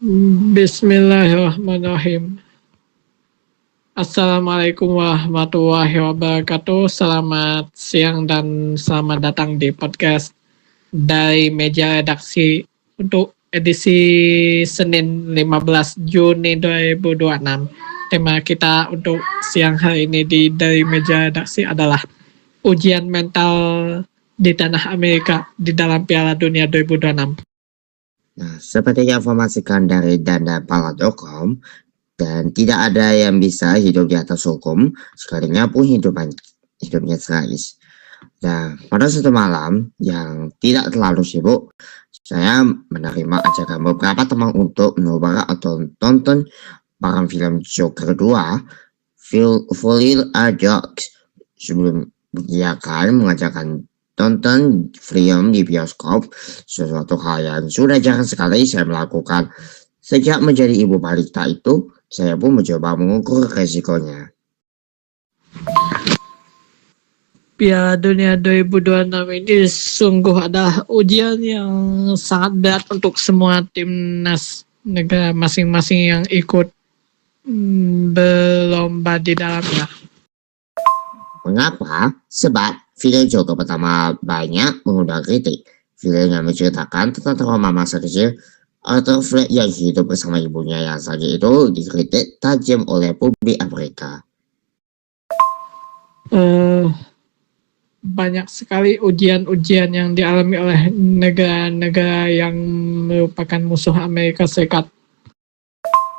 Bismillahirrahmanirrahim. Assalamualaikum warahmatullahi wabarakatuh. Selamat siang dan selamat datang di podcast dari meja redaksi untuk edisi Senin 15 Juni 2026. Tema kita untuk siang hari ini dari meja redaksi adalah ujian mental di tanah Amerika di dalam Piala Dunia 2026. Nah, seperti yang informasikan dari dandapala.com, dan tidak ada yang bisa hidup di atas hukum, sekalinya pun hidupnya tragis. Nah, pada suatu malam yang tidak terlalu sibuk, saya menerima ajakan beberapa teman untuk mencoba atau tonton barang film Joker 2, Full Jokes. Sebelum dia akan mengajarkan tonton film di bioskop, sesuatu hal yang sudah jarang sekali saya melakukan. Sejak menjadi ibu balita itu, saya pun mencoba mengukur resikonya. Piala Dunia 2026 ini sungguh adalah ujian yang sangat berat untuk semua timnas negara masing-masing yang ikut berlomba di dalamnya. Mengapa? Sebab film Joker pertama banyak mengundang kritik. Film yang menceritakan tentang trauma masa kecil Arthur Fleck yang hidup bersama ibunya yang sakit itu dikritik tajam oleh publik Amerika. Banyak sekali ujian-ujian yang dialami oleh negara-negara yang merupakan musuh Amerika Serikat.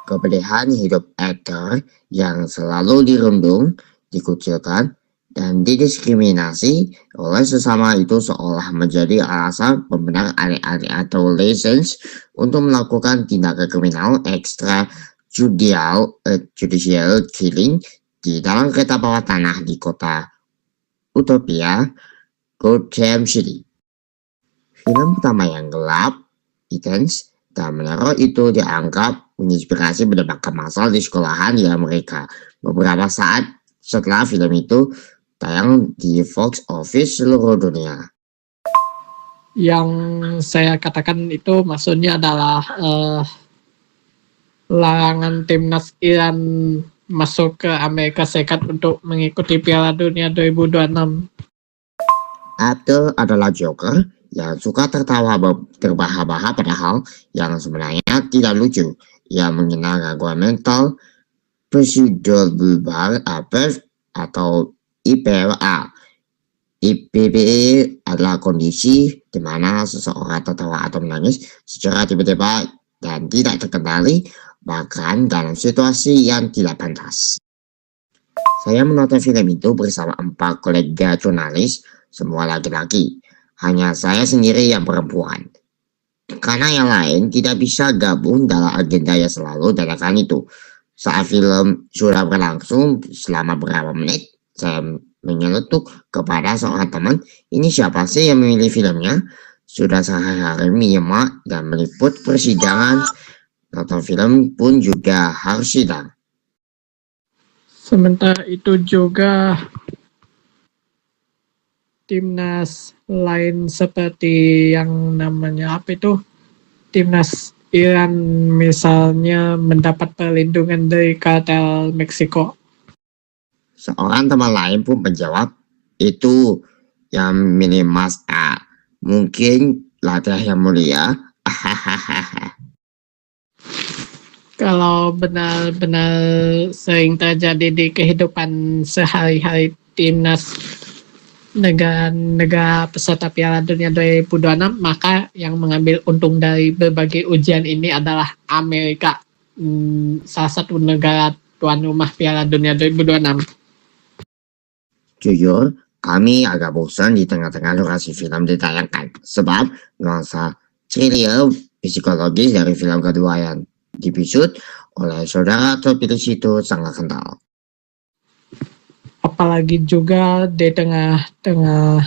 Kepedihan hidup aktor yang selalu dirundung, dikucilkan, dan didiskriminasi oleh sesama itu seolah menjadi alasan pembenar adik-adik atau license untuk melakukan tindakan kriminal judicial killing di dalam kereta bawah tanah di kota Utopia, Gotham City. Film pertama yang gelap, intens, dan meneror itu dianggap menginspirasi penembakan massal di sekolahan di Amerika. Beberapa saat setelah film itu tayang di box office seluruh dunia. Yang saya katakan itu maksudnya adalah larangan timnas Iran masuk ke Amerika Serikat untuk mengikuti Piala Dunia 2026. Abdul adalah Joker yang suka tertawa terbahak-bahak padahal yang sebenarnya tidak lucu. Ia mengenal gangguan mental prosedural bulbar atau IPLA. IPB adalah kondisi di mana seseorang tertawa atau menangis secara tiba-tiba dan tidak terkendali, bahkan dalam situasi yang tidak pantas. Saya menonton film itu bersama 4 kolega jurnalis, semua laki-laki. Hanya saya sendiri yang perempuan. Karena yang lain tidak bisa gabung dalam agenda yang selalu dadakan itu. Saat film sudah berlangsung selama beberapa menit, saya menyeletuk kepada seorang teman, ini siapa sih yang memilih filmnya? Sudah sehari-hari menyimak dan meliput persidangan, nonton film pun juga harus sidang. Sementara itu juga timnas lain seperti yang namanya apa itu, timnas Iran misalnya mendapat perlindungan dari kartel Meksiko. Seorang teman lain pun menjawab, itu yang milih Mas A. Mungkin latih yang mulia. Kalau benar-benar sering terjadi di kehidupan sehari-hari timnas negara peserta Piala Dunia 2026, maka yang mengambil untung dari berbagai ujian ini adalah Amerika, salah satu negara tuan rumah Piala Dunia 2026. Jujur, kami agak bosan di tengah-tengah durasi film ditayangkan, sebab nuansa thriller psikologis dari film kedua yang dibisut oleh saudara terpilih itu sangat kental. Apalagi juga di tengah-tengah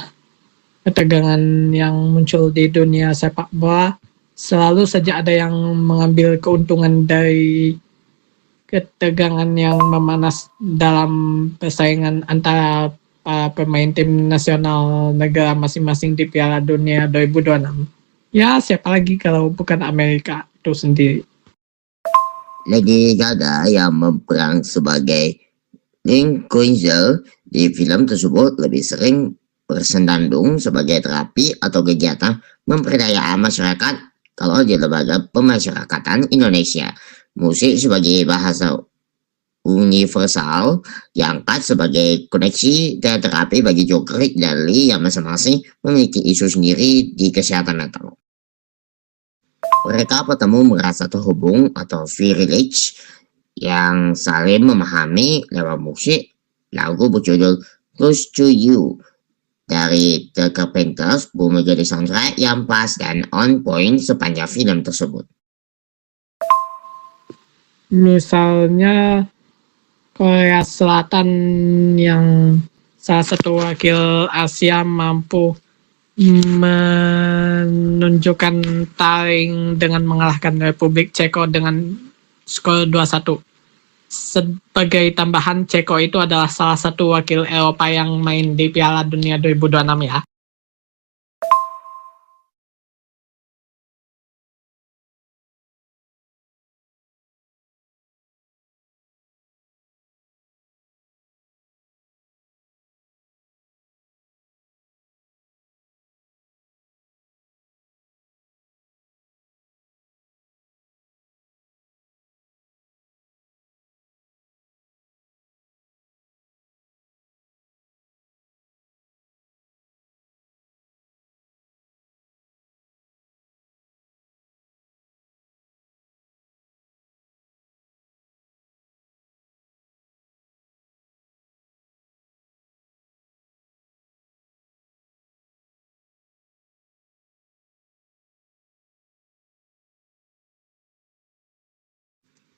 ketegangan yang muncul di dunia sepak bola, selalu saja ada yang mengambil keuntungan dari ketegangan yang memanas dalam persaingan antara para pemain tim nasional negara masing-masing di Piala Dunia 2026. Ya, siapa lagi kalau bukan Amerika itu sendiri. Lady Gaga yang berperan sebagai Lynn Quinzel di film tersebut lebih sering bersendandung sebagai terapi atau kegiatan memperdayaan masyarakat kalau di lembaga pemasyarakatan Indonesia. Musik sebagai bahasa universal diangkat sebagai koneksi dan terapi bagi Joker dan Lee yang masing-masing memiliki isu sendiri di kesehatan mental. Mereka bertemu merasa terhubung atau village yang saling memahami lewat musik. Lagu berjudul Close to You dari The Carpenters menjadi soundtrack yang pas dan on point sepanjang film tersebut. Misalnya Korea Selatan yang salah satu wakil Asia mampu menunjukkan taring dengan mengalahkan Republik Ceko dengan skor 2-1. Sebagai tambahan, Ceko itu adalah salah satu wakil Eropa yang main di Piala Dunia 2026 ya.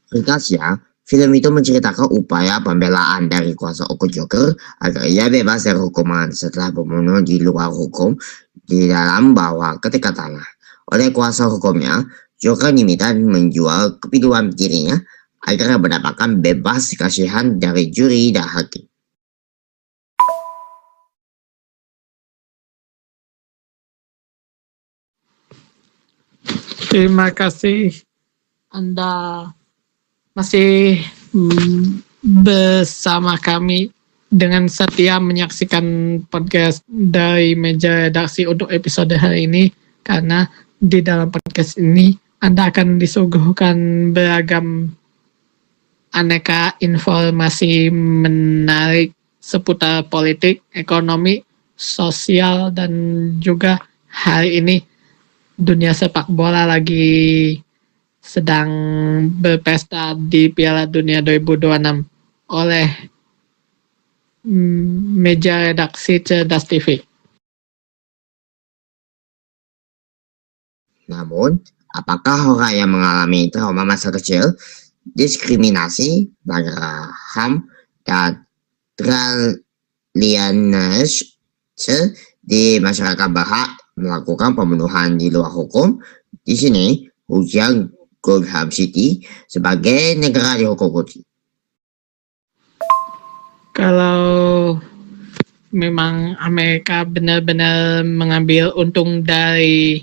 Ringkasnya, film itu menceritakan upaya pembelaan dari kuasa hukum Joker agar ia bebas dari hukuman setelah membunuh di luar hukum di dalam bawah ketika tanah. Oleh kuasa hukumnya, Joker diminta menjual kepinduan dirinya agar mendapatkan bebas kasihan dari juri dan hakim. Terima kasih Anda masih bersama kami dengan setia menyaksikan podcast dari meja redaksi untuk episode hari ini, karena di dalam podcast ini Anda akan disuguhkan beragam aneka informasi menarik seputar politik, ekonomi, sosial, dan juga hari ini dunia sepak bola lagi sedang berpesta di Piala Dunia 2026 oleh meja redaksi Cerdas TV. Namun, apakah orang yang mengalami trauma masa kecil, diskriminasi, pelanggaran HAM, dan tralianisme di masyarakat berhak melakukan pembunuhan di luar hukum? Di sini, ujian Gotham City sebagai negara dihukum mati. Kalau memang Amerika benar-benar mengambil untung dari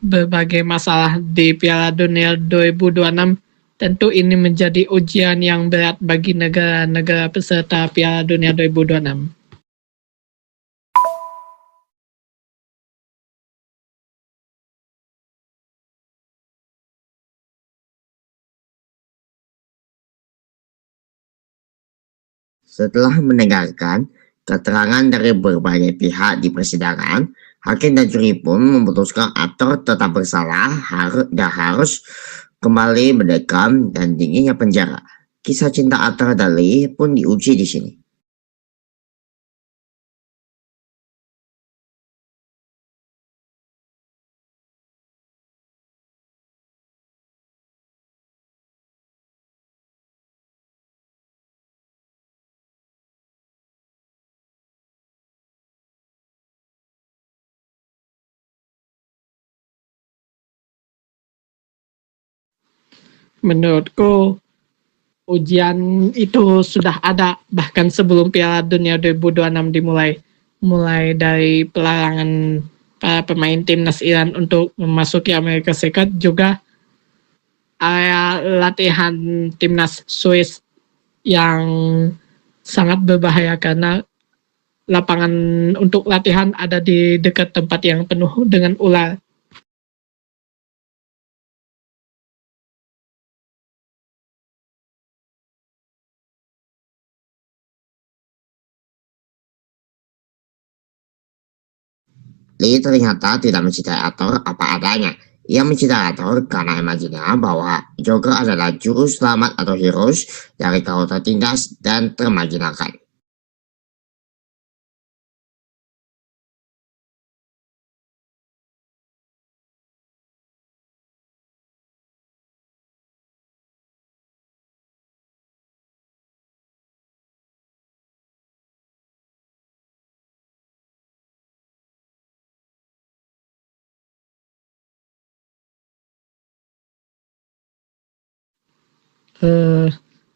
berbagai masalah di Piala Dunia 2026, tentu ini menjadi ujian yang berat bagi negara-negara peserta Piala Dunia 2026. Setelah mendengarkan keterangan dari berbagai pihak di persidangan, hakim dan juri pun memutuskan aktor tetap bersalah dan harus kembali mendekam dan dinginnya penjara. Kisah cinta aktor dan Lee pun diuji di sini. Menurutku ujian itu sudah ada bahkan sebelum Piala Dunia 2026 dimulai. Mulai dari pelarangan para pemain timnas Iran untuk memasuki Amerika Serikat, juga area latihan timnas Swiss yang sangat berbahaya karena lapangan untuk latihan ada di dekat tempat yang penuh dengan ular. Lee ternyata tidak mencintai Arthur apa adanya. Ia mencintai Arthur karena imajinya bahwa Joker adalah juru selamat atau heroes dari kaum tertindas dan termarginalkan.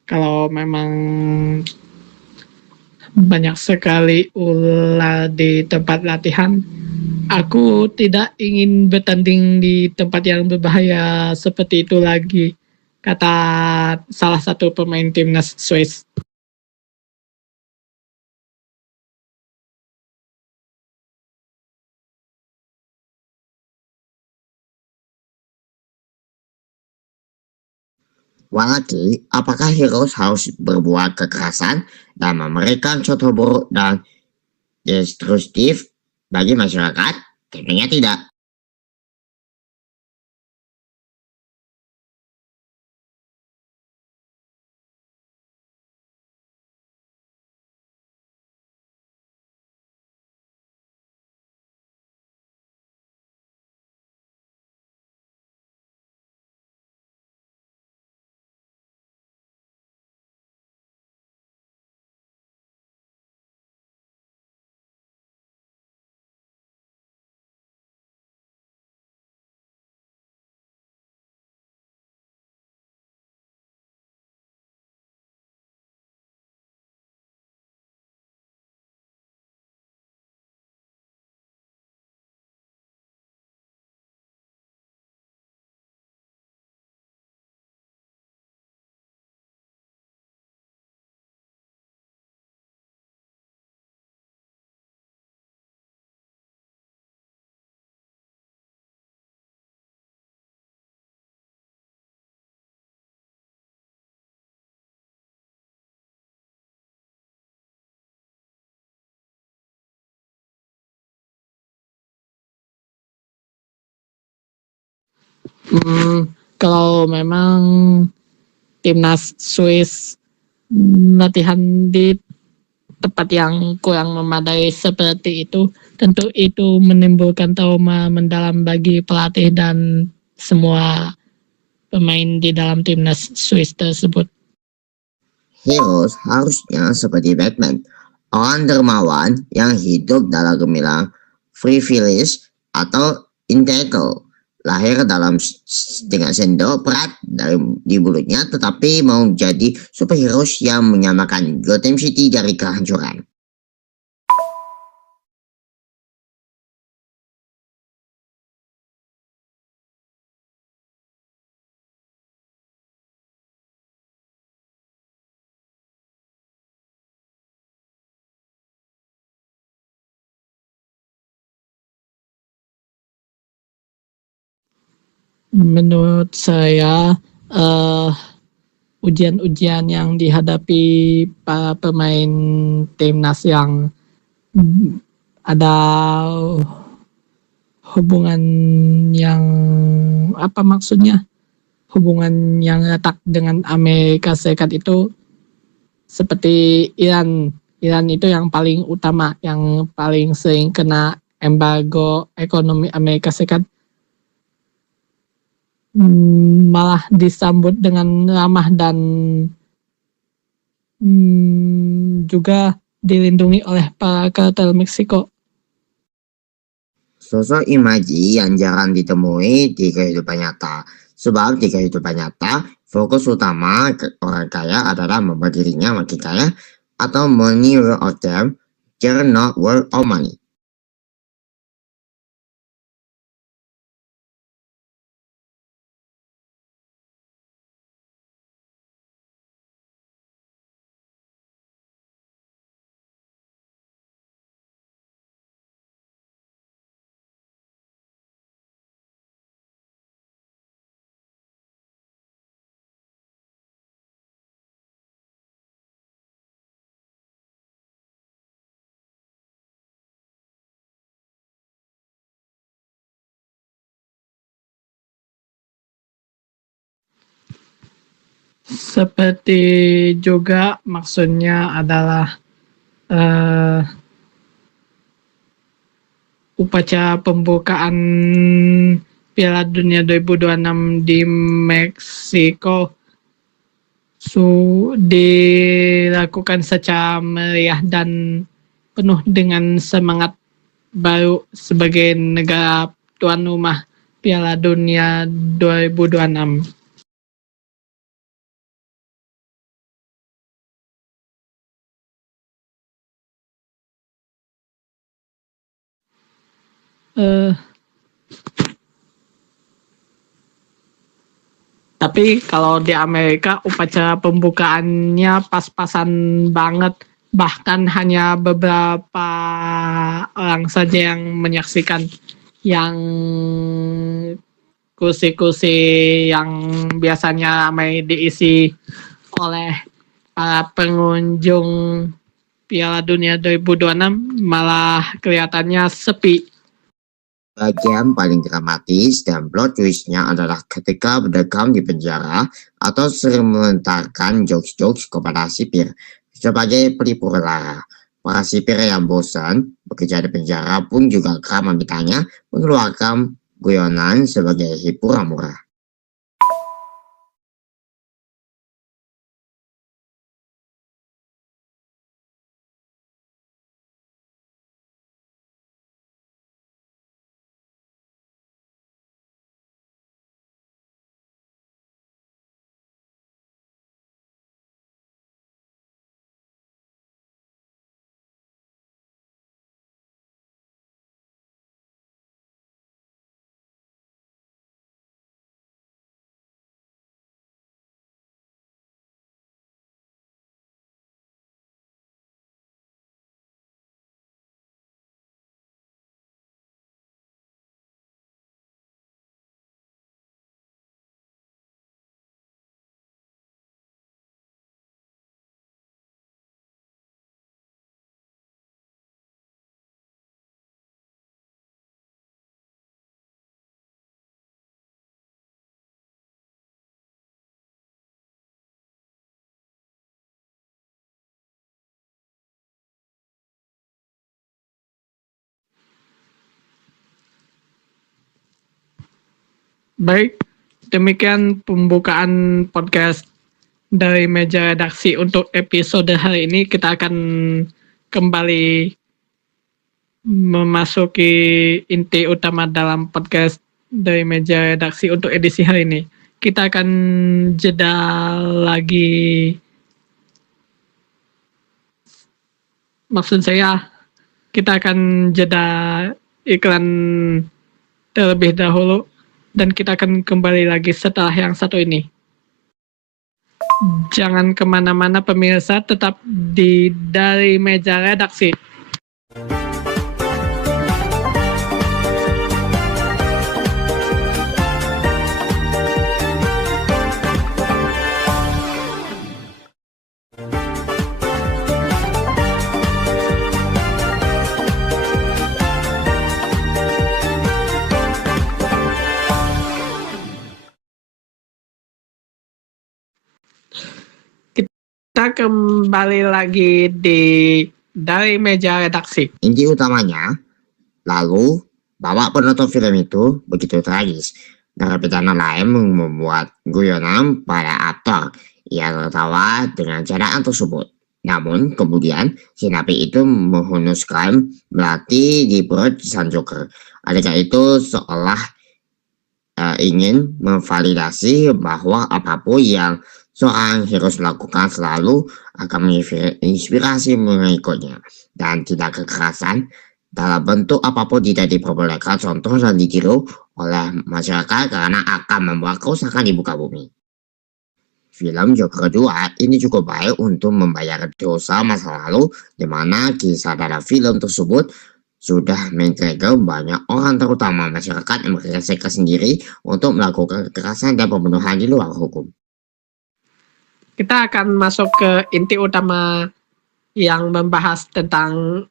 Kalau memang banyak sekali ular di tempat latihan, aku tidak ingin bertanding di tempat yang berbahaya seperti itu lagi, kata salah satu pemain timnas Swiss. Walaki, apakah heroes harus berbuat kekerasan dan memberikan contoh buruk dan destruktif bagi masyarakat? Tentunya tidak. Kalau memang timnas Swiss latihan di tempat yang kurang memadai seperti itu, tentu itu menimbulkan trauma mendalam bagi pelatih dan semua pemain di dalam timnas Swiss tersebut. Heroes harusnya seperti Batman, orang dermawan yang hidup dalam gemilang privilege atau integral, lahir dengan sendok berat di mulutnya, tetapi mau jadi superhero yang menyamakan Gotham City dari kehancuran. Menurut saya ujian-ujian yang dihadapi para pemain timnas yang ada hubungan yang apa maksudnya, hubungan yang retak dengan Amerika Serikat itu seperti Iran. Iran itu yang paling utama, yang paling sering kena embargo ekonomi Amerika Serikat, malah disambut dengan ramah dan juga dilindungi oleh para kartel Meksiko. Sosok imaji yang jarang ditemui di kehidupan nyata. Sebab di kehidupan nyata, fokus utama orang kaya adalah membuat dirinya makin kaya atau money worth of them, they're not worth of money. Seperti juga maksudnya adalah upacara pembukaan Piala Dunia 2026 di Meksiko dilakukan secara meriah dan penuh dengan semangat baru sebagai negara tuan rumah Piala Dunia 2026. Tapi kalau di Amerika upacara pembukaannya pas-pasan banget, bahkan hanya beberapa orang saja yang menyaksikan, yang kursi-kursi yang biasanya ramai diisi oleh para pengunjung Piala Dunia 2026 malah kelihatannya sepi. Bagian paling dramatis dan plot twist-nya adalah ketika Beckham di penjara atau sering melontarkan jokes-jokes kepada sipir sebagai pelipur lara. Para sipir yang bosan bekerja di penjara pun juga kerap memintanya mengeluarkan guyonan sebagai hiburan murah. Baik, demikian pembukaan podcast dari meja redaksi untuk episode hari ini. Kita akan kembali memasuki inti utama dalam podcast dari meja redaksi untuk edisi hari ini. Kita akan jeda lagi. Maksud saya, kita akan jeda iklan terlebih dahulu dan kita akan kembali lagi setelah yang satu ini. Jangan kemana-mana pemirsa, tetap di dari meja redaksi. Kita kembali lagi dari meja redaksi. Inti utamanya, lalu bawa penonton film itu begitu tragis. Narapidana lain membuat guyonan pada aktor yang tertawa dengan candaan tersebut. Namun kemudian si napi itu menghunuskan melati di perut sang Joker. Adegan itu seolah ingin memvalidasi bahwa apapun yang seorang harus lakukan selalu akan menginspirasi mengikutnya, dan tidak kekerasan dalam bentuk apapun tidak diperbolehkan contoh dan ditiru oleh masyarakat karena akan membuat kerusakan di muka bumi. Film Joker 2 ini cukup baik untuk membayar dosa masa lalu, di mana kisah dalam film tersebut sudah men-trigger banyak orang, terutama masyarakat yang berekspresi sendiri untuk melakukan kekerasan dan pembunuhan di luar hukum. Kita akan masuk ke inti utama yang membahas tentang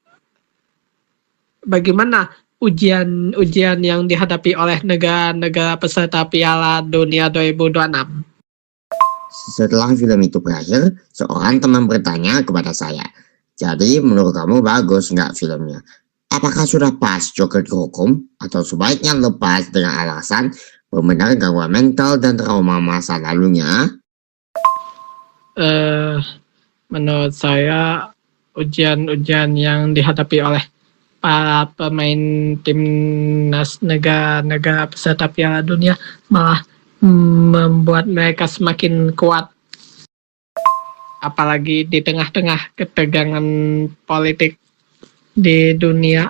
bagaimana ujian yang dihadapi oleh negara-negara peserta Piala Dunia 2026. Setelah film itu berakhir, seorang teman bertanya kepada saya, jadi menurut kamu bagus nggak filmnya? Apakah sudah pas Joker dihukum atau sebaiknya lepas dengan alasan benar gangguan mental dan trauma masa lalunya? Menurut saya ujian-ujian yang dihadapi oleh para pemain timnas negara-negara peserta Piala Dunia malah membuat mereka semakin kuat, apalagi di tengah-tengah ketegangan politik di dunia.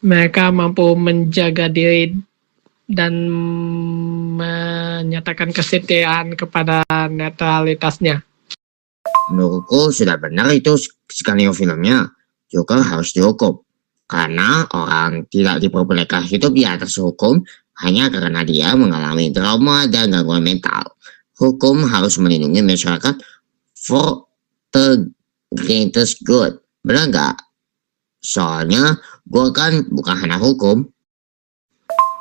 Mereka mampu menjaga diri dan menyatakan kesetiaan kepada netralitasnya. Menurutku sudah benar itu skenario filmnya. Joker harus dihukum. Karena orang tidak diperbolehkan hidup di atas hukum hanya karena dia mengalami trauma dan gangguan mental. Hukum harus melindungi masyarakat for the greatest good. Benar nggak? Soalnya gue kan bukan hanya hukum.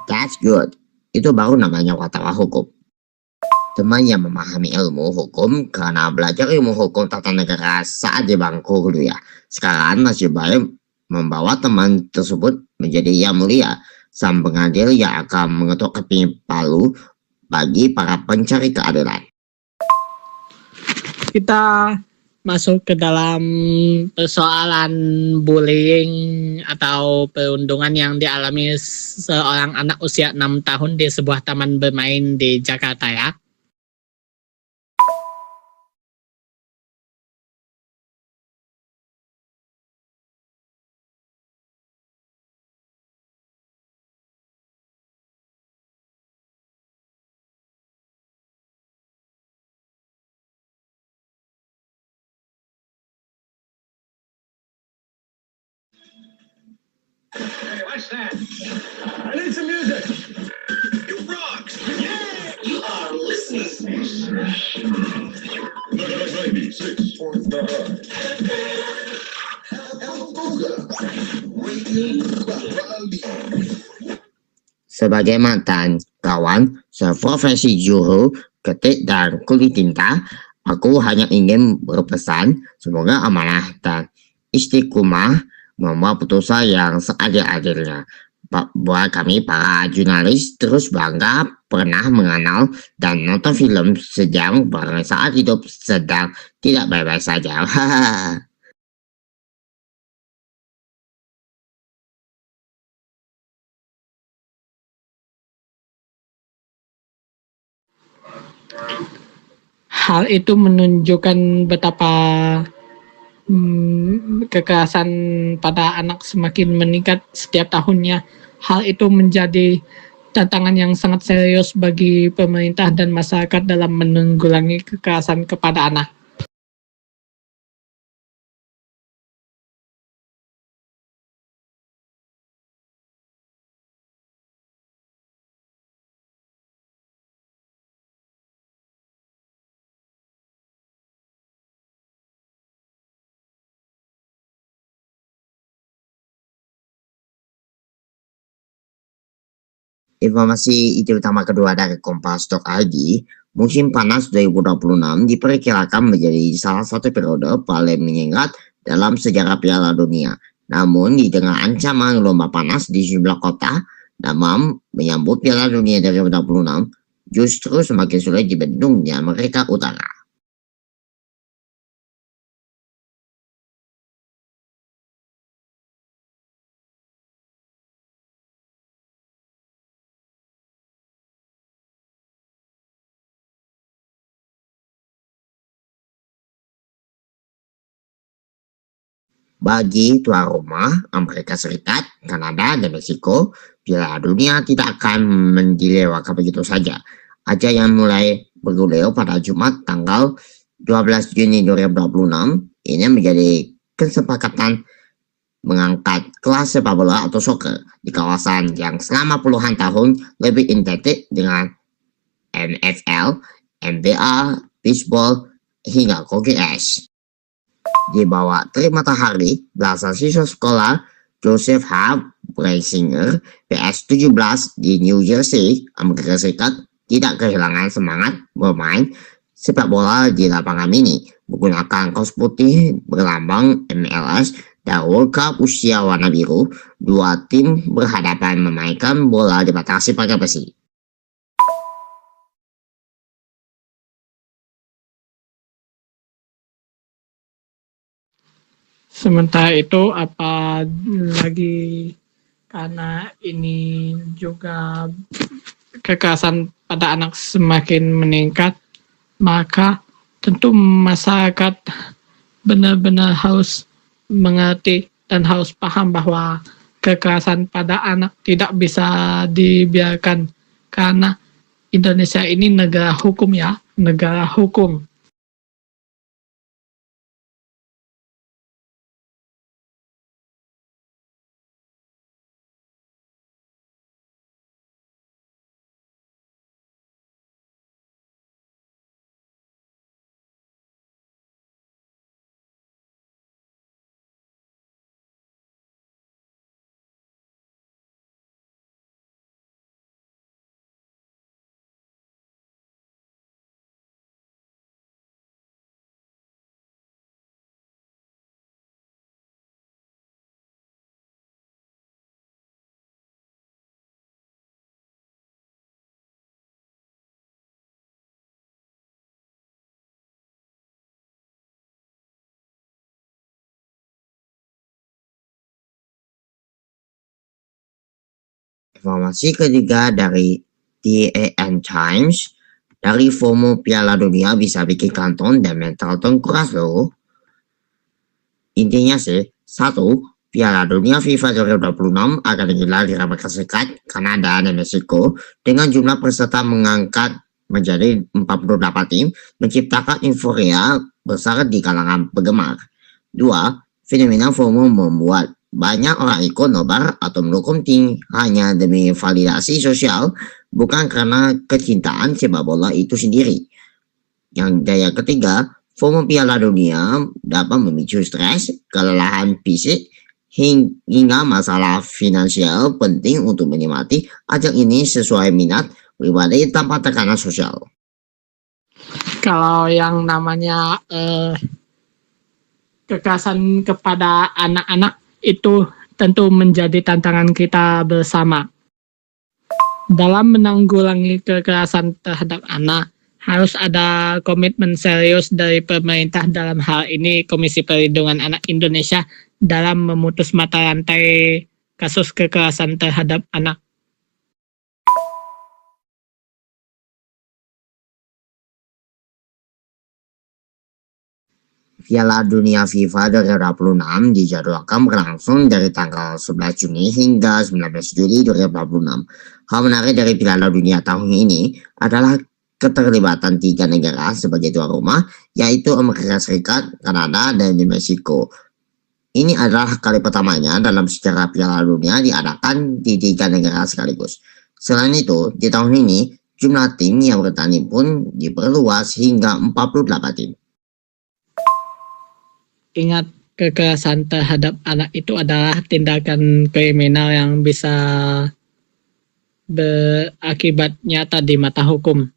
That's good. Itu baru namanya wartawan hukum. Teman yang memahami ilmu hukum karena belajar ilmu hukum tata negara saat di bangku kuliah. Sekarang masih baik membawa teman tersebut menjadi yang mulia, sang pengadil yang akan mengetuk keping palu bagi para pencari keadilan. Kita masuk ke dalam persoalan bullying atau perundungan yang dialami seorang anak usia 6 tahun di sebuah taman bermain di Jakarta ya. Hey, watch that. I need some music. You rock. Yeah. You are listening. 96.9. Sebagai mantan kawan seprofesi juru ketik dan kulit tinta, aku hanya ingin berpesan semoga amanah dan istiqomah membuat putusan yang seadil-adilnya. Buat kami para jurnalis terus bangga pernah mengenal dan nonton film sejam bareng saat hidup sedang tidak baik-baik saja. Hal itu menunjukkan betapa kekerasan pada anak semakin meningkat setiap tahunnya. Hal itu menjadi tantangan yang sangat serius bagi pemerintah dan masyarakat dalam menanggulangi kekerasan kepada anak. Informasi itu utama kedua dari Kompas.id, musim panas 2026 diperkirakan menjadi salah satu periode paling menyengat dalam sejarah Piala Dunia. Namun di tengah ancaman gelombang panas di sejumlah kota, demam menyambut Piala Dunia 2026 justru semakin sulit dibendung di Amerika Utara. Bagi tuan rumah Amerika Serikat, Kanada, dan Meksiko, Piala Dunia tidak akan dilewatkan begitu saja. Ajang yang mulai bergulir pada Jumat tanggal 12 Juni 2026 ini menjadi kesepakatan mengangkat kelas sepak bola atau soccer di kawasan yang selama puluhan tahun lebih intensif dengan NFL, NBA, baseball, hingga hoki es. Di bawah terik matahari, belasan siswa sekolah Joseph H. Brasinger PS17 di New Jersey, Amerika Serikat tidak kehilangan semangat bermain sepak bola di lapangan mini menggunakan kaos putih berlambang MLS dan World Cup usia warna biru. Dua tim berhadapan memainkan bola dibatasi pakai besi. Sementara itu, apa lagi karena ini juga kekerasan pada anak semakin meningkat, maka tentu masyarakat benar-benar harus mengerti dan harus paham bahwa kekerasan pada anak tidak bisa dibiarkan karena Indonesia ini negara hukum ya, negara hukum. Informasi ketiga dari TAN Times, dari FOMO Piala Dunia bisa bikin kantong dan mental tengkurap loh. Intinya sih, satu, Piala Dunia FIFA 2026 akan digelar di Amerika Serikat, Kanada, dan Meksiko dengan jumlah peserta mengangkat menjadi 48 tim, menciptakan euforia besar di kalangan penggemar. Dua, fenomena FOMO membuat banyak orang ikut nobar atau mendukung tim hanya demi validasi sosial, bukan karena kecintaan sepak bola itu sendiri. Yang daya ketiga, FOMO Piala Dunia dapat memicu stres, kelelahan fisik, hingga masalah finansial. Penting untuk menikmati ajang ini sesuai minat pribadi tanpa tekanan sosial. Kalau yang namanya kekerasan kepada anak-anak itu tentu menjadi tantangan kita bersama. Dalam menanggulangi kekerasan terhadap anak, harus ada komitmen serius dari pemerintah, dalam hal ini Komisi Perlindungan Anak Indonesia, dalam memutus mata rantai kasus kekerasan terhadap anak. Piala Dunia FIFA 2026 dijadwalkan berlangsung dari tanggal 11 Juni hingga 19 Juli 2026. Hal menarik dari Piala Dunia tahun ini adalah keterlibatan 3 negara sebagai tuan rumah, yaitu Amerika Serikat, Kanada, dan Meksiko. Ini adalah kali pertamanya dalam sejarah Piala Dunia diadakan di 3 negara sekaligus. Selain itu, di tahun ini, jumlah tim yang bertanding pun diperluas hingga 48 tim. Ingat, kekerasan terhadap anak itu adalah tindakan kriminal yang bisa berakibat nyata di mata hukum.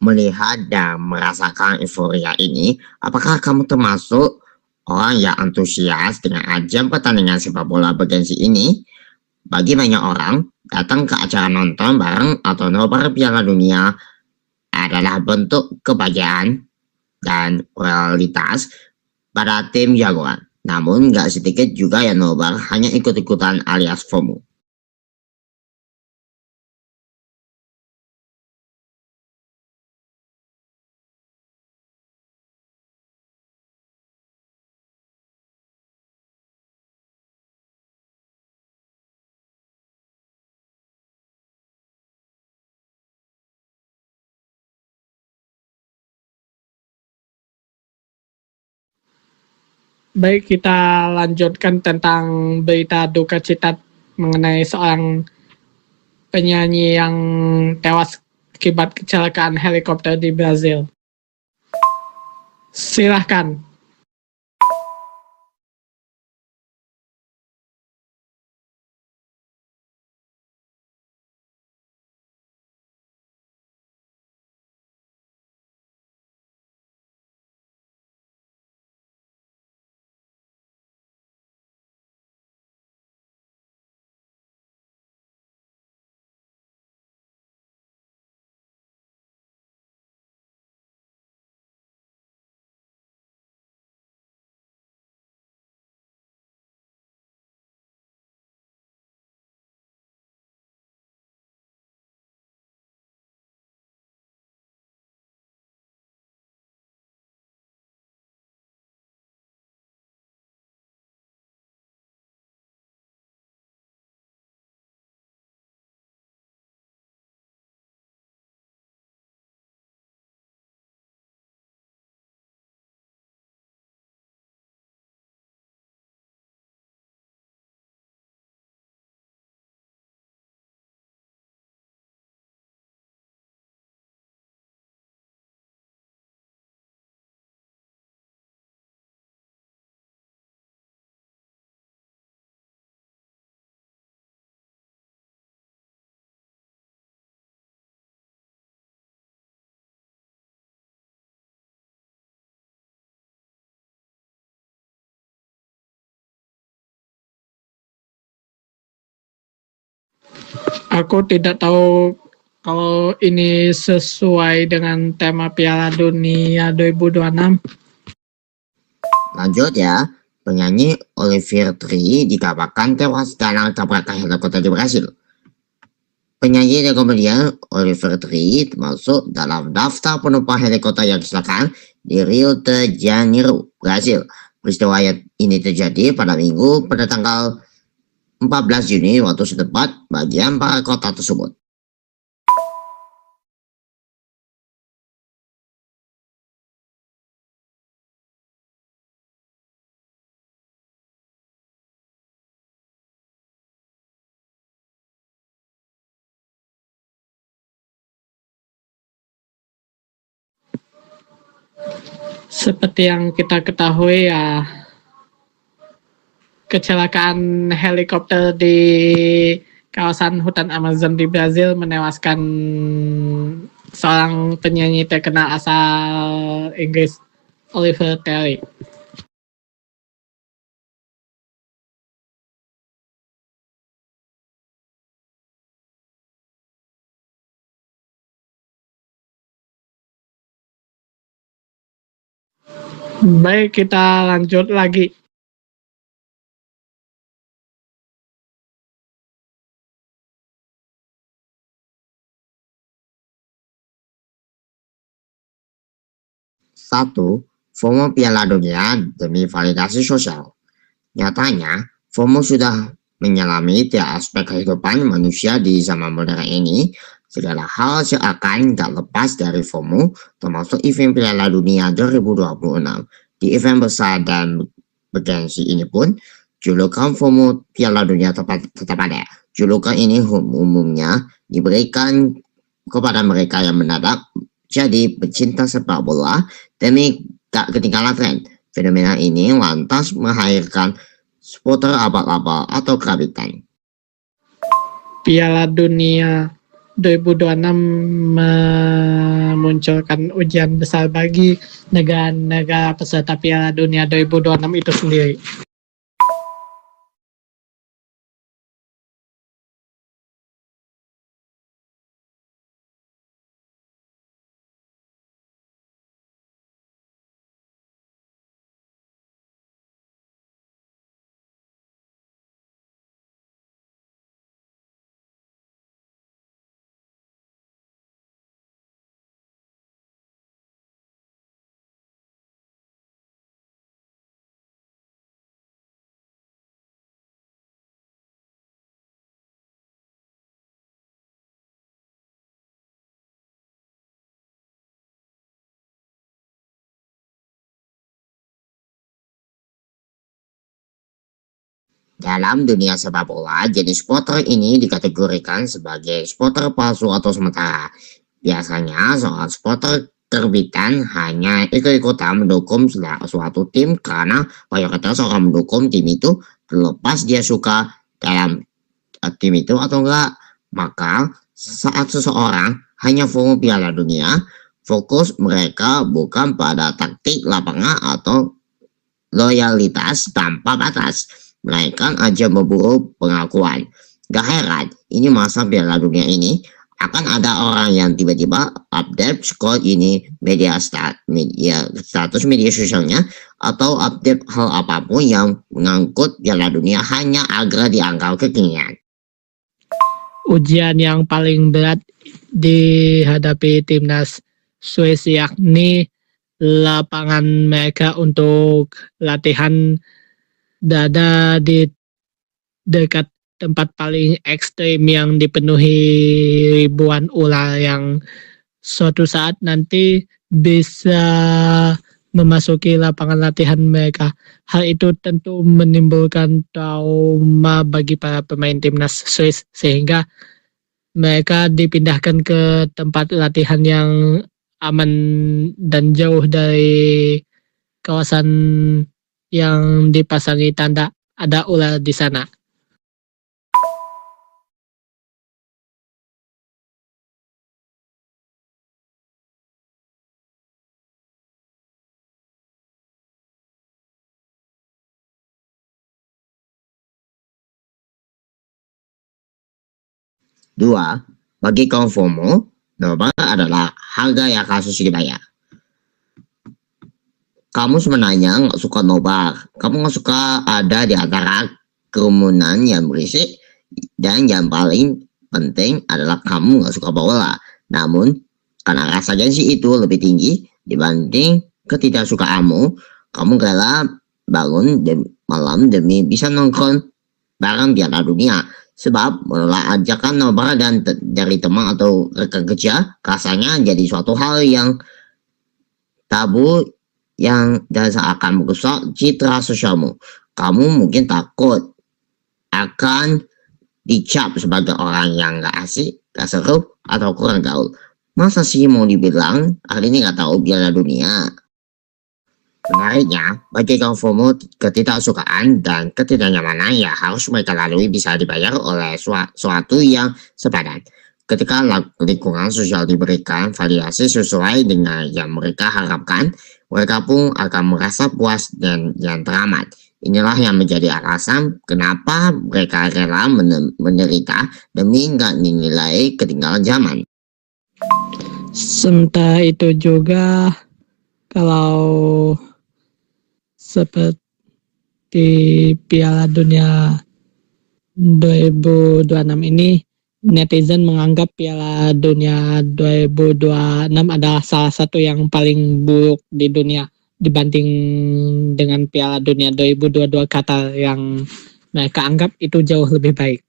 Melihat dan merasakan euforia ini, apakah kamu termasuk orang yang antusias dengan ajang pertandingan sepak bola bergensi ini? Bagi banyak orang, datang ke acara nonton bareng atau nobar Piala Dunia adalah bentuk kebahagiaan dan loyalitas pada tim jagoan. Namun, nggak sedikit juga yang nobar hanya ikut-ikutan alias FOMO. Baik, kita lanjutkan tentang berita duka cita mengenai seorang penyanyi yang tewas akibat kecelakaan helikopter di Brazil. Silahkan. Aku tidak tahu kalau ini sesuai dengan tema Piala Dunia 2026. Lanjut ya, penyanyi Olivier Tree dikabarkan tewas dalam tabrakan helikopter di Brasil. Penyanyi dan komedian Olivier Tree masuk dalam daftar penumpang helikopter yang kecelakaan di Rio de Janeiro, Brasil. Peristiwa ini terjadi pada Minggu pada tanggal 14 Juni waktu setempat bagian barat kota tersebut. Seperti yang kita ketahui ya, kecelakaan helikopter di kawasan hutan Amazon di Brazil menewaskan seorang penyanyi terkenal asal Inggris, Oliver Tree. Baik, kita lanjut lagi. Satu, FOMO Piala Dunia demi validasi sosial. Nyatanya, FOMO sudah menyelami tiap aspek kehidupan manusia di zaman modern ini. Segala hal seakan tak lepas dari FOMO, termasuk event Piala Dunia 2026. Di event besar dan bergensi ini pun, julukan FOMO Piala Dunia tetap ada. Julukan ini umumnya diberikan kepada mereka yang mendadak jadi pecinta sepak bola demi tak ketinggalan tren. Fenomena ini lantas melahirkan supporter abal-abal atau kerabitan. Piala Dunia 2026 memunculkan ujian besar bagi negara-negara peserta Piala Dunia 2026 itu sendiri. Dalam dunia sepak bola, jenis supporter ini dikategorikan sebagai supporter palsu atau sementara. Biasanya seorang supporter terbitan hanya ikut-ikutan mendukung suatu tim karena mayoritas orang mendukung tim itu terlepas dia suka dalam tim itu atau enggak. Maka saat seseorang hanya FOMO Piala Dunia, fokus mereka bukan pada taktik lapangan atau loyalitas tanpa batas, melainkan aja memburu pengakuan. Gak heran, ini masa Piala Dunia ini akan ada orang yang tiba-tiba update skor ini status media sosialnya atau update hal apapun yang mengangkut Piala Dunia hanya agar dianggap kekinian. Ujian yang paling berat dihadapi timnas Swiss yakni lapangan mereka untuk latihan berada di dekat tempat paling ekstrim yang dipenuhi ribuan ular yang suatu saat nanti bisa memasuki lapangan latihan mereka. Hal itu tentu menimbulkan trauma bagi para pemain timnas Swiss sehingga mereka dipindahkan ke tempat latihan yang aman dan jauh dari kawasan yang dipasangi tanda ada ular di sana. Dua, bagi kaum FOMO, nobar adalah harga yang harus dibayar. Kamu sebenarnya nggak suka nobar, kamu nggak suka ada di antara kerumunan yang berisik, dan yang paling penting adalah kamu nggak suka bola. Namun, karena rasa gengsi itu lebih tinggi dibanding ketidaksukaanmu, kamu rela bangun malam demi bisa nongkrong bareng Piala Dunia. Sebab menolak ajakan nobar dan dari teman atau rekan kerja rasanya jadi suatu hal yang tabu dan seakan merusak citra sosialmu. Kamu mungkin takut akan dicap sebagai orang yang gak asik, gak seru, atau kurang gaul. Masa sih mau dibilang hari ini gak tahu Piala Dunia? Menariknya, bagi kaum FOMO, ketidaksukaan dan ketidaknyamanan yang harus mereka lalui bisa dibayar oleh suatu yang sepadan. Ketika lingkungan sosial diberikan variasi sesuai dengan yang mereka harapkan, mereka pun akan merasa puas dan yang teramat. Inilah yang menjadi alasan kenapa mereka rela menderita demi nggak dinilai ketinggalan zaman. Sementara itu juga kalau seperti Piala Dunia 2026 ini, netizen menganggap Piala Dunia 2026 adalah salah satu yang paling buruk di dunia dibanding dengan Piala Dunia 2022 Qatar yang mereka anggap itu jauh lebih baik.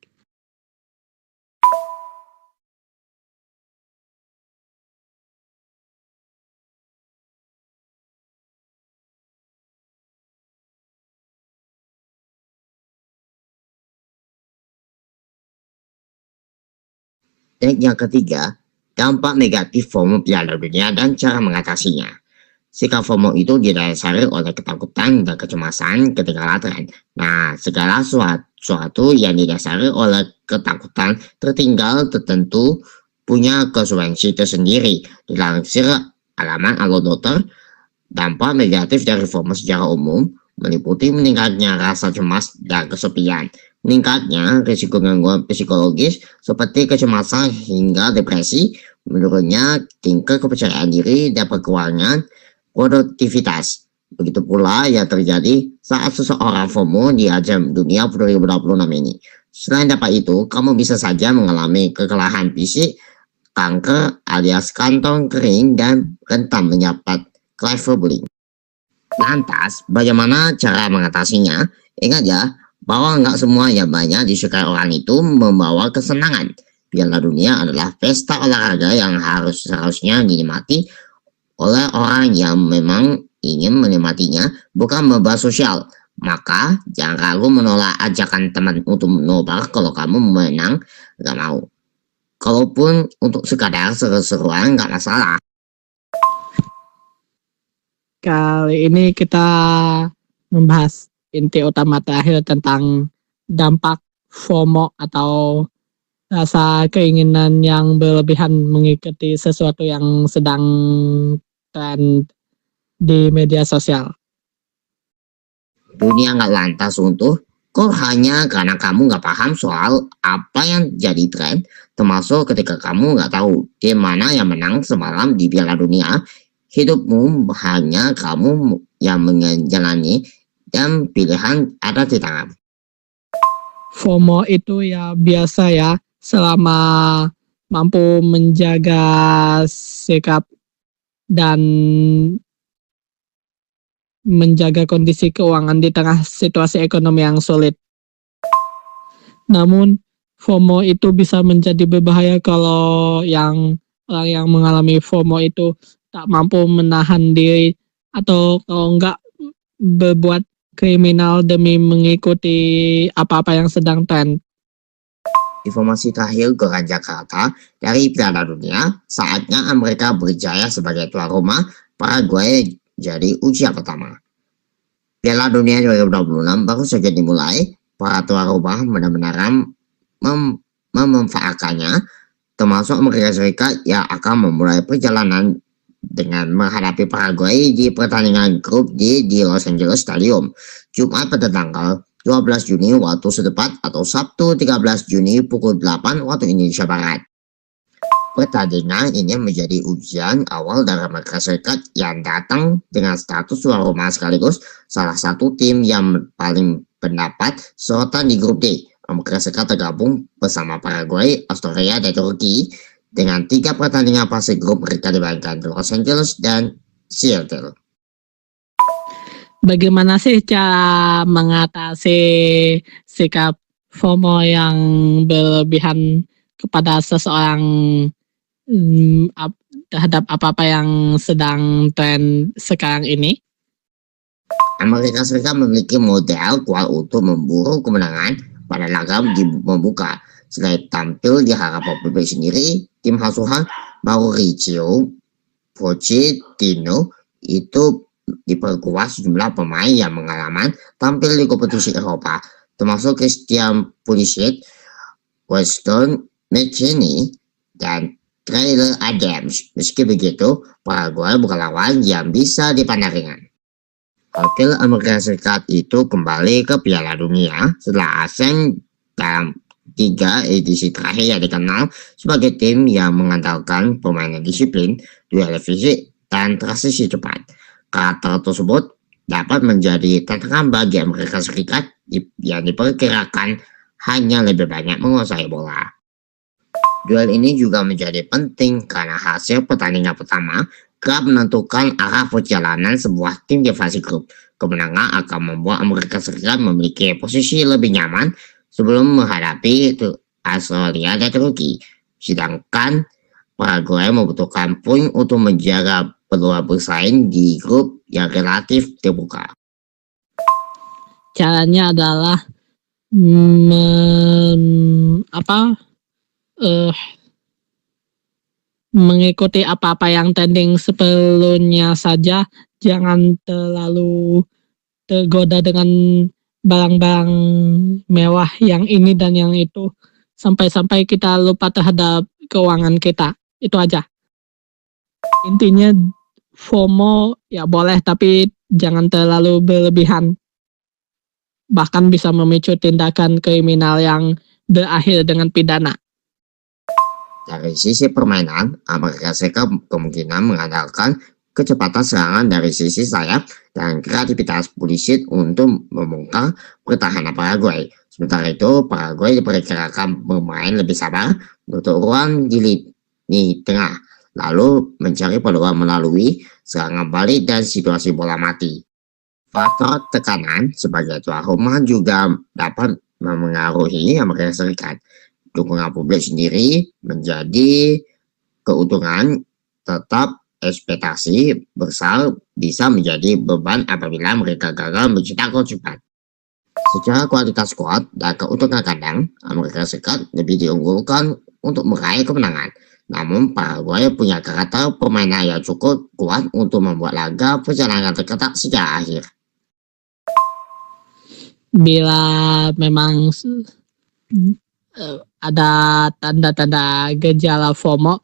Dan yang ketiga, dampak negatif FOMO Piala Dunia dan cara mengatasinya. Sikap FOMO itu didasari oleh ketakutan dan kecemasan ketika latihan. Nah, segala sesuatu yang didasari oleh ketakutan tertinggal tertentu punya konsekuensi tersendiri. Dilansir alaman Allo Dokter, dampak negatif dari FOMO secara umum meliputi meningkatnya rasa cemas dan kesepian, meningkatnya risiko gangguan psikologis seperti kecemasan hingga depresi, menurunnya tingkat kepercayaan diri dan kekurangan produktivitas. Begitu pula yang terjadi saat seseorang FOMO di ajang dunia 2026 ini. Selain dapat itu, kamu bisa saja mengalami kelelahan fisik, kanker alias kantong kering, dan rentan mendapat cyberbullying. Lantas, bagaimana cara mengatasinya? Ingat ya, bahwa nggak semua yang banyak disukai orang itu membawa kesenangan. Piala Dunia adalah pesta olahraga yang seharusnya dinikmati oleh orang yang memang ingin menikmatinya, bukan membahas sosial. Maka jangan ragu menolak ajakan teman untuk nobar kalau kamu menang nggak mau. Kalaupun untuk sekadar seru-seruan nggak masalah. kali ini kita membahas inti utama terakhir tentang dampak FOMO atau rasa keinginan yang berlebihan mengikuti sesuatu yang sedang tren di media sosial. Dunia nggak lantas runtuh kok hanya karena kamu nggak paham soal apa yang jadi tren, termasuk ketika kamu nggak tahu tim mana yang menang semalam di Piala Dunia. Hidupmu hanya kamu yang menjalani dan pilihan ada di tangan. FOMO itu ya biasa ya, selama mampu menjaga sikap dan menjaga kondisi keuangan di tengah situasi ekonomi yang sulit. Namun FOMO itu bisa menjadi berbahaya kalau orang yang mengalami FOMO itu tak mampu menahan diri atau kalau enggak berbuat kriminal demi mengikuti apa-apa yang sedang tren. Informasi terakhir Gora Jakarta dari Piala Dunia, saatnya Amerika berjaya sebagai tuan rumah, Paraguay jadi ujian pertama. Piala Dunia 2026 baru saja dimulai, para tuan rumah benar-benar memanfaatkannya, termasuk Amerika Serikat yang akan memulai perjalanan dengan menghadapi Paraguay di pertandingan grup D di Los Angeles Stadium, Jumat pada tanggal 12 Juni waktu setempat atau Sabtu 13 Juni pukul 8 waktu Indonesia Barat. Pertandingan ini menjadi ujian awal dari Amerika Serikat yang datang dengan status tuan rumah sekaligus salah satu tim yang paling pendapat sorotan di grup D. Amerika Serikat tergabung bersama Paraguay, Australia, dan Turki dengan 3 pertandingan fase grup mereka dimainkan di Los Angeles dan Seattle. Bagaimana sih cara mengatasi sikap FOMO yang berlebihan kepada seseorang terhadap apa-apa yang sedang tren sekarang ini? Amerika Serikat memiliki model kuat untuk memburu kemenangan pada laga membuka. Selain tampil di hadapan publik sendiri, tim asuhan Mauricio Pochettino itu diperkuat sejumlah pemain yang pengalaman tampil di kompetisi Eropa, termasuk Christian Pulisic, Weston McKennie, dan Tyler Adams. Meski begitu, Paraguay bukan lawan yang bisa dipandang ringan. Wakil Amerika Serikat itu kembali ke Piala Dunia setelah asing dalam 3 edisi terakhir yang dikenal sebagai tim yang mengandalkan permainan disiplin, duel fisik, dan transisi cepat. Karakter tersebut dapat menjadi tantangan bagi Amerika Serikat yang diperkirakan hanya lebih banyak menguasai bola. Duel ini juga menjadi penting karena hasil pertandingan pertama kerap menentukan arah perjalanan sebuah tim di fase grup. Kemenangan akan membuat Amerika Serikat memiliki posisi lebih nyaman sebelum menghadapi Australia dan Turki. Sedangkan Paraguay membutuhkan poin untuk menjaga peluang bersaing di grup yang relatif terbuka. Caranya adalah mengikuti apa-apa yang trending sebelumnya saja, jangan terlalu tergoda dengan barang-barang mewah yang ini dan yang itu sampai-sampai kita lupa terhadap keuangan kita. Itu aja. Intinya FOMO ya boleh, tapi jangan terlalu berlebihan. Bahkan bisa memicu tindakan kriminal yang berakhir dengan pidana. Dari sisi permainan, Amerika Serikat kemungkinan mengandalkan kecepatan serangan dari sisi sayap dan kreativitas Pulisic untuk membongkar pertahanan Paraguay. Sementara itu, Paraguay diperkirakan bermain lebih sabar, menutup ruang di lini tengah, lalu mencari peluang melalui serangan balik dan situasi bola mati. Faktor tekanan sebagai tuan rumah juga dapat memengaruhi Amerika Serikat. Dukungan publik sendiri menjadi keuntungan, tetap ekspektasi besar bisa menjadi beban apabila mereka gagal mencetak gol cepat. Secara kualitas skuad dan keuntungan kandang, Amerika Serikat lebih diunggulkan untuk meraih kemenangan. Namun Paraguay punya karakter permainan yang cukup kuat untuk membuat laga perjalanan terketat sejak akhir. Bila memang ada tanda-tanda gejala FOMO,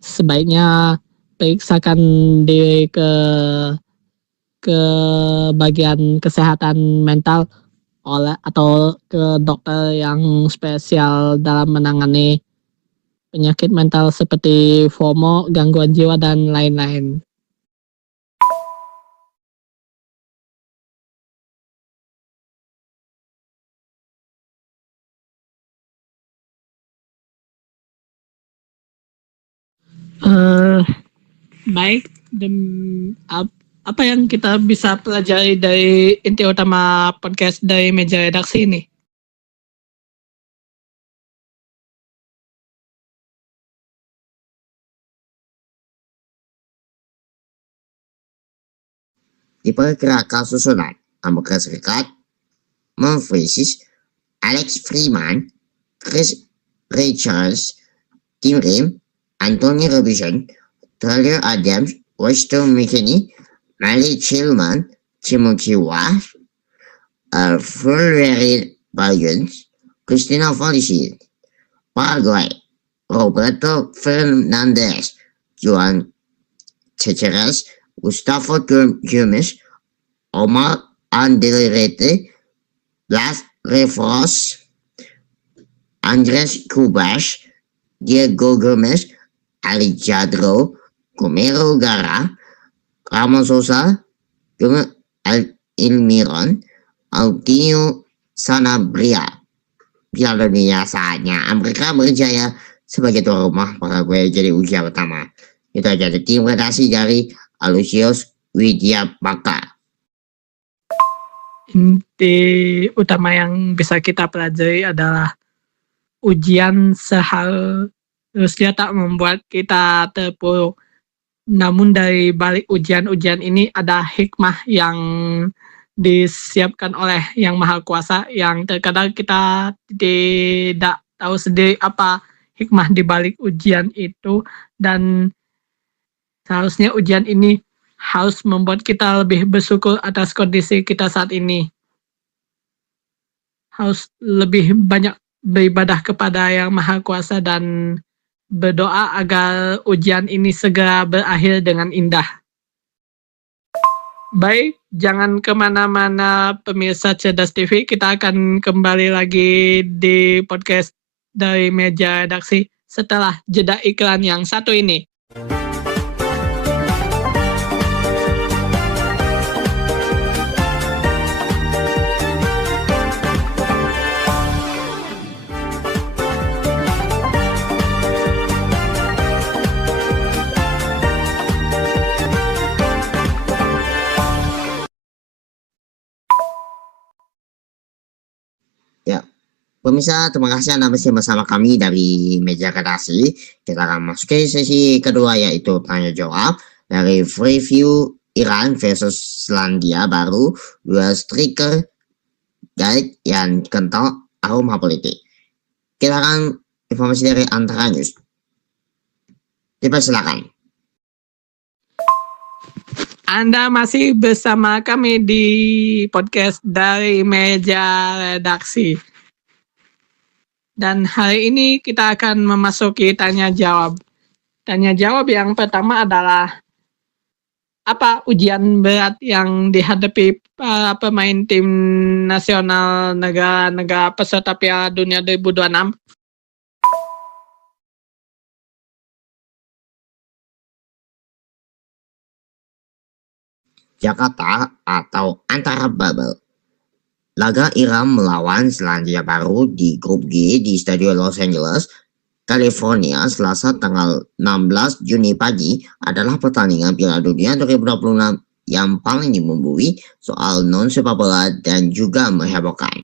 sebaiknya periksakan diri ke bagian kesehatan mental atau ke dokter yang spesial dalam menangani penyakit mental seperti FOMO, gangguan jiwa, dan lain-lain. Baik, apa yang kita bisa pelajari dari inti utama podcast dari meja redaksi ini? Diperkirakan susunan Amerika Serikat memfrisis Alex Freeman, Chris Richards, Tim Rim, Anthony Robinson, Tyler Adams, Weston McKinney, Malik Chillman, Timothy Wash, Valerie Bayons, Christina Felici, Paraguay, Roberto Fernandez, Joan Cecheres, Gustavo Gomes, Omar Andelrete, Blas Refos, Andres Cubas, Diego Gomez, Alejandro Gomero Gara, Ramon Sosa, Ilmiron, Aldino Sanabria. Piala Dunia saatnya Amerika berjaya sebagai tuan rumah Paraguay jadi ujian pertama. Itu aja tim redaksi dari Alusius Widyabaka. Inti utama yang bisa kita pelajari adalah ujian seharusnya tak membuat kita terpuruk. Namun dari balik ujian-ujian ini ada hikmah yang disiapkan oleh Yang Maha Kuasa yang terkadang kita tidak tahu sendiri apa hikmah di balik ujian itu, dan seharusnya ujian ini harus membuat kita lebih bersyukur atas kondisi kita saat ini. Harus lebih banyak beribadah kepada Yang Maha Kuasa dan berdoa agar ujian ini segera berakhir dengan indah. Baik, jangan kemana-mana pemirsa Cerdas TV, kita akan kembali lagi di podcast dari meja redaksi setelah jeda iklan yang satu ini. Pemirsa, terima kasih Anda masih bersama kami dari meja redaksi. Kita akan masuk ke sesi kedua, yaitu tanya jawab dari review Iran versus Selandia Baru, dua striker guide yang kental aroma politik. Kita akan informasi dari Antara News. Dipersilakan. Anda masih bersama kami di podcast dari meja redaksi. Dan hari ini kita akan memasuki tanya jawab. Tanya jawab yang pertama adalah, apa ujian berat yang dihadapi para pemain tim nasional negara-negara peserta Piala Dunia 2026? Jakarta atau Antara Bubble. Laga Iran melawan Selandia Baru di grup G di Stadion Los Angeles, California, Selasa tanggal 16 Juni pagi adalah pertandingan Piala Dunia 2026 yang paling dibumbui soal non-sepak bola dan juga menghebohkan.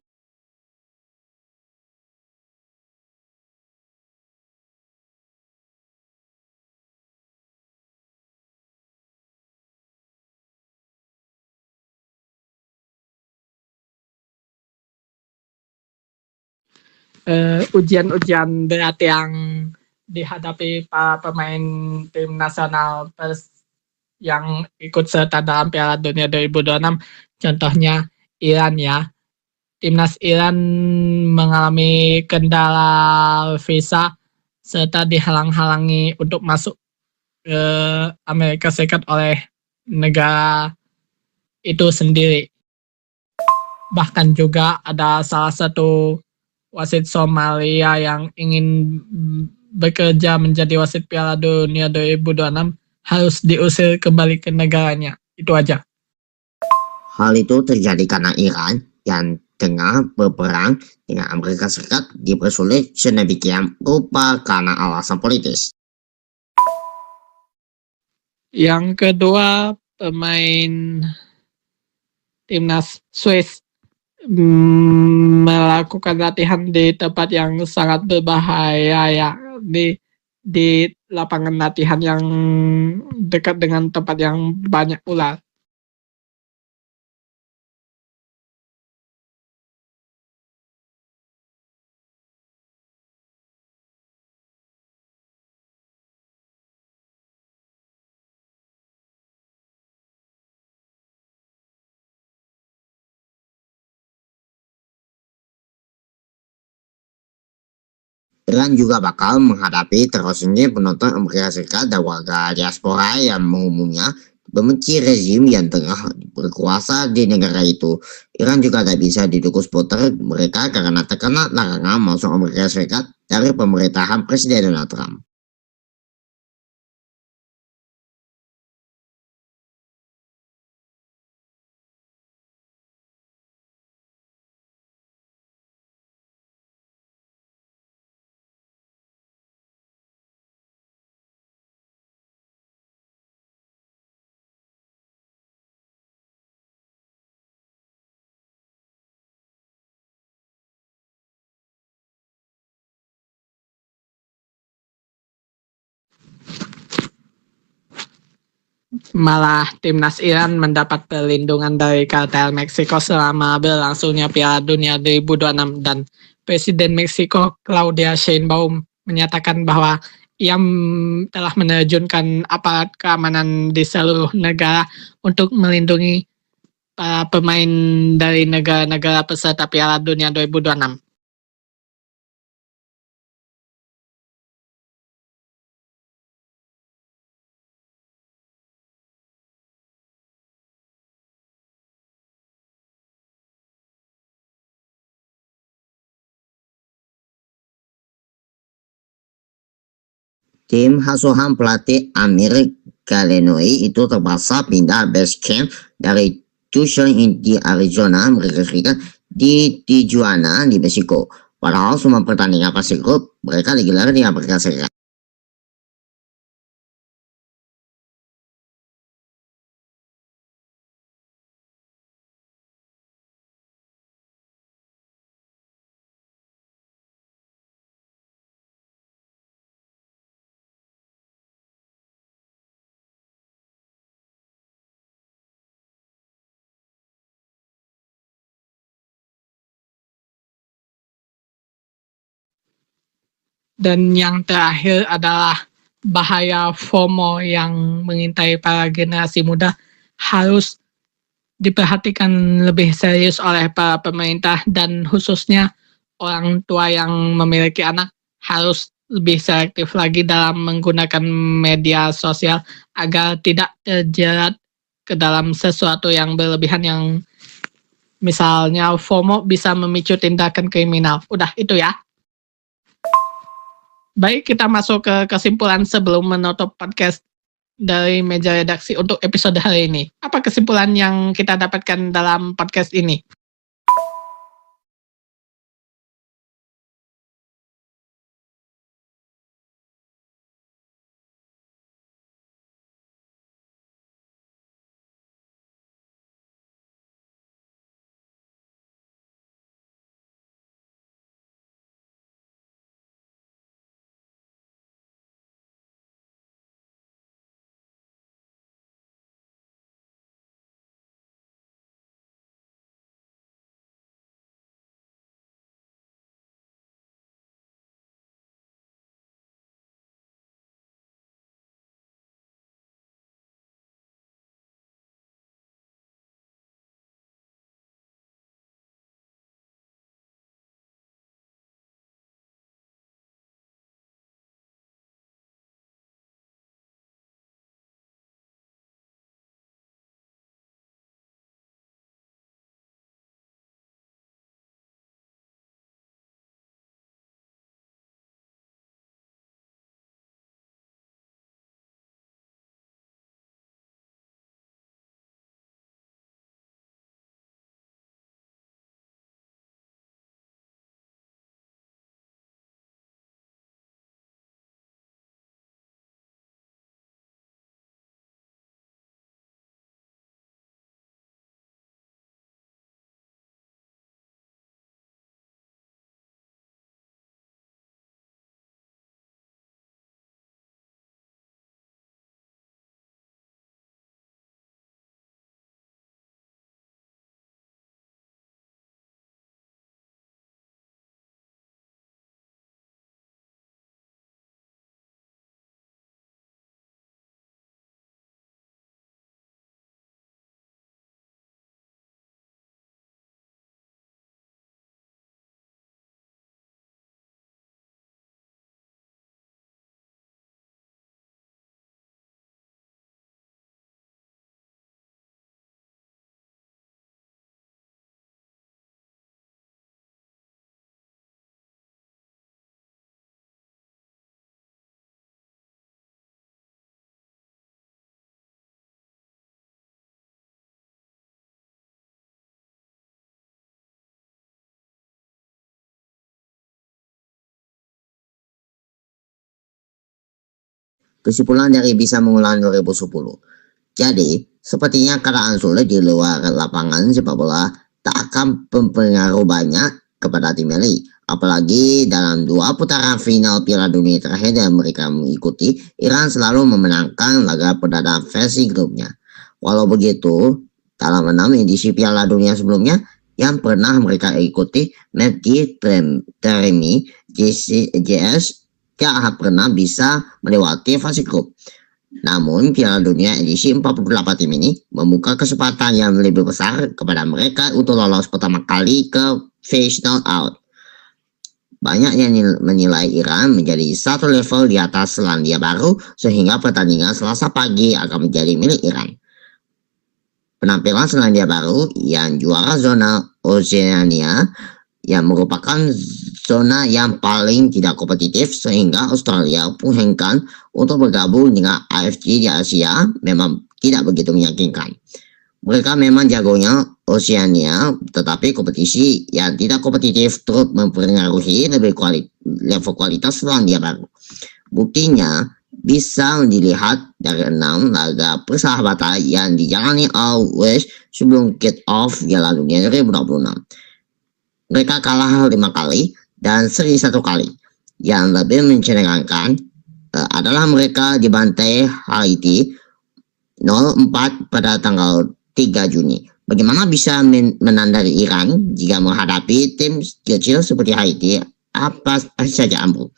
Ujian-ujian berat yang dihadapi para pemain tim nasional yang ikut serta dalam Piala Dunia 2026. Contohnya Iran ya. Timnas Iran mengalami kendala visa serta dihalang-halangi untuk masuk ke Amerika Serikat oleh negara itu sendiri. Bahkan juga ada salah satu wasit Somalia yang ingin bekerja menjadi wasit Piala Dunia 2026 harus diusir kembali ke negaranya. Itu aja. Hal itu terjadi karena Iran yang tengah berperang dengan Amerika Serikat dipersulit sedemikian rupa karena alasan politis. Yang kedua, pemain timnas Swiss melakukan latihan di tempat yang sangat berbahaya ya, di lapangan latihan yang dekat dengan tempat yang banyak ular. Iran juga bakal menghadapi terusnya penonton Amerika Serikat dan warga diaspora yang umumnya membenci rezim yang tengah berkuasa di negara itu. Iran juga tak bisa didukung supporter mereka karena terkena larangan masuk Amerika Serikat dari pemerintahan Presiden Donald Trump. Malah timnas Iran mendapat perlindungan dari kartel Meksiko selama berlangsungnya Piala Dunia 2026 dan Presiden Meksiko Claudia Sheinbaum menyatakan bahwa ia telah menerjunkan aparat keamanan di seluruh negara untuk melindungi para pemain dari negara-negara peserta Piala Dunia 2026. Tim asuhan pelatih Amir Galenoi itu terpaksa pindah base camp dari Tucson di Arizona, Amerika Serikat di Tijuana di Meksiko. Padahal semua pertandingan fase grup mereka digelar di Amerika Serikat. Dan yang terakhir adalah bahaya FOMO yang mengintai para generasi muda harus diperhatikan lebih serius oleh para pemerintah dan khususnya orang tua yang memiliki anak harus lebih selektif lagi dalam menggunakan media sosial agar tidak terjerat ke dalam sesuatu yang berlebihan yang misalnya FOMO bisa memicu tindakan kriminal. Udah itu ya. Baik, kita masuk ke kesimpulan sebelum menutup podcast dari meja redaksi untuk episode hari ini. Apa kesimpulan yang kita dapatkan dalam podcast ini? Kesimpulan dari bisa mengulang 2010. Jadi, sepertinya keadaan sulit di luar lapangan sepak bola tak akan berpengaruh banyak kepada tim Meli. Apalagi dalam 2 putaran final Piala Dunia terakhir yang mereka mengikuti, Iran selalu memenangkan laga perdana versi grupnya. Walau begitu, dalam 6 edisi Piala Dunia sebelumnya yang pernah mereka ikuti, Mevki Teremi JS tidak pernah bisa melewati fase grup. Namun, Piala Dunia edisi 48 tim ini membuka kesempatan yang lebih besar kepada mereka untuk lolos pertama kali ke phase knockout. Banyak yang menilai Iran menjadi satu level di atas Selandia Baru, sehingga pertandingan Selasa pagi akan menjadi milik Iran. Penampilan Selandia Baru yang juara zona Oceania yang merupakan zona yang paling tidak kompetitif, sehingga Australia pun hengkang untuk bergabung dengan AFC di Asia memang tidak begitu meyakinkan. Mereka memang jagonya Oceania, tetapi kompetisi yang tidak kompetitif turut mempengaruhi level kualitas Selandia Baru. Buktinya bisa dilihat dari 6 laga persahabatan yang dijalani All West sebelum kick-off Piala Dunia 2026. Mereka kalah 5 kali dan seri 1 kali. Yang lebih mencengangkan adalah mereka dibantai Haiti 0-4 pada tanggal 3 Juni. Bagaimana bisa menandai Iran jika menghadapi tim kecil seperti Haiti? Apa saja ampuh.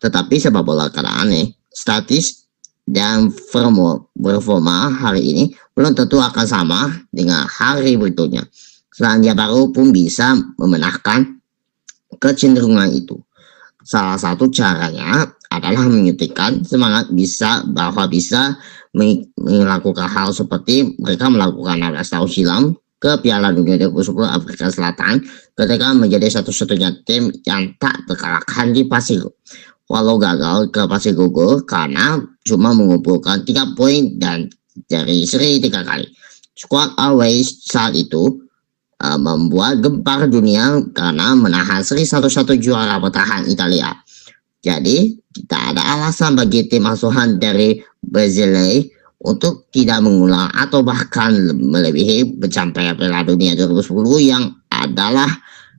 Tetapi sepak bola kadang aneh, statis dan performa hari ini belum tentu akan sama dengan hari berikutnya. Selandia Baru pun bisa memenangkan kecenderungan itu. Salah satu caranya adalah menyuntikkan semangat bahwa bisa melakukan hal seperti mereka melakukan 16 tahun silam ke Piala Dunia 2010 Afrika Selatan ketika menjadi satu-satunya tim yang tak terkalahkan di fase grup. Walau gagal ke fase grup karena cuma mengumpulkan 3 poin dan dari seri 3 kali. Squad Always saat itu membuat gempar dunia karena menahan seri 1-1 juara bertahan Italia. Jadi, tidak ada alasan bagi tim asuhan dari Brezile untuk tidak mengulang atau bahkan melebihi pencapaian Piala Dunia 2010 yang adalah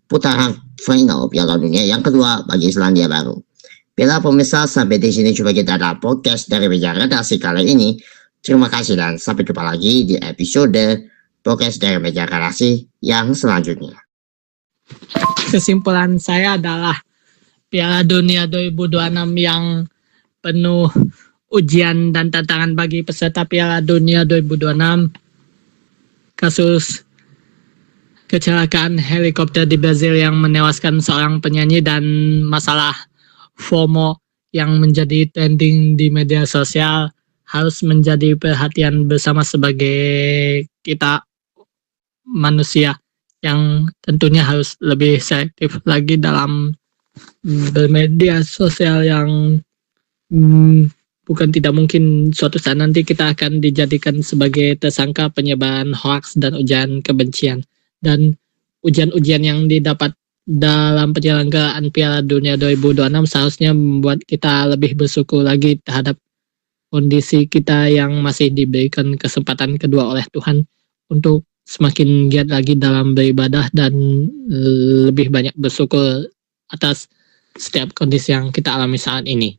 putaran final Piala Dunia yang kedua bagi Selandia Baru. Bila pemirsa, sampai di sini coba kita ada podcast dari meja redaksi kali ini. Terima kasih dan sampai jumpa lagi di episode podcast dari meja redaksi yang selanjutnya. Kesimpulan saya adalah Piala Dunia 2026 yang penuh ujian dan tantangan bagi peserta Piala Dunia 2026. Kasus kecelakaan helikopter di Brazil yang menewaskan seorang penyanyi dan masalah FOMO yang menjadi trending di media sosial harus menjadi perhatian bersama sebagai kita manusia yang tentunya harus lebih selektif lagi dalam bermedia sosial yang bukan tidak mungkin suatu saat nanti kita akan dijadikan sebagai tersangka penyebaran hoaks dan ujaran kebencian. Dan ujian-ujian yang didapat dalam penyelenggaraan Piala Dunia 2026 seharusnya membuat kita lebih bersyukur lagi terhadap kondisi kita yang masih diberikan kesempatan kedua oleh Tuhan untuk semakin giat lagi dalam beribadah dan lebih banyak bersyukur atas setiap kondisi yang kita alami saat ini.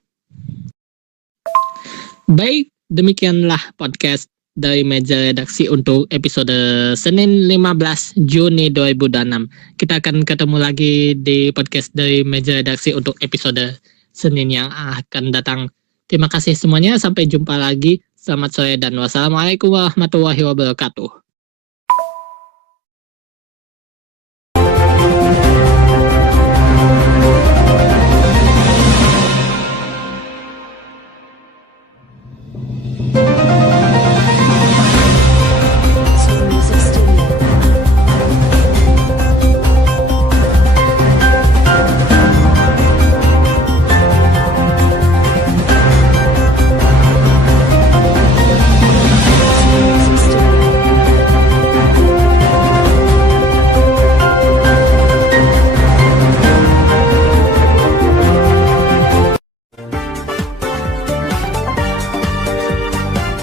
Baik, demikianlah podcast dari meja redaksi untuk episode Senin 15 Juni 2026. Kita akan ketemu lagi di podcast dari meja redaksi untuk episode Senin yang akan datang. Terima kasih semuanya, sampai jumpa lagi. Selamat sore dan wassalamualaikum warahmatullahi wabarakatuh.